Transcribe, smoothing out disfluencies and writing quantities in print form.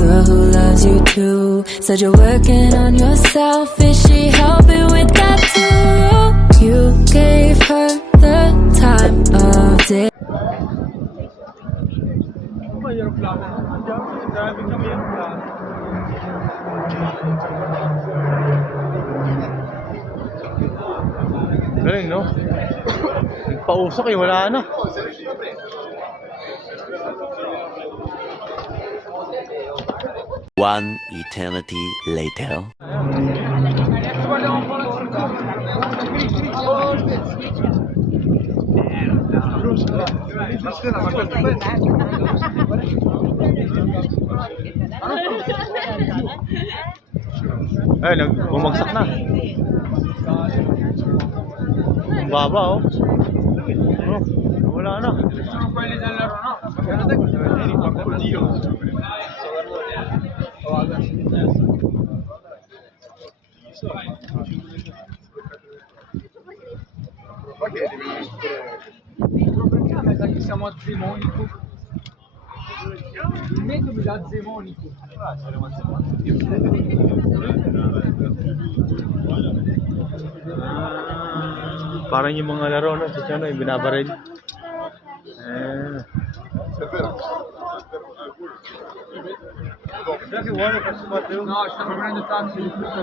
girl who loves you too. Said you're working on yourself. Is she helping with that too? You gave her the time of day. Galing, no? Nagpausok eh, wala na. One eternity later. Ay, bumagsak na. Ang baba, oh. Oh, wala na. Perché siamo a demonico. Il metodo da demonico. Parang yung mga laro, no? Sa channel, binabaril. No, stanno prendendo tanto di frutta.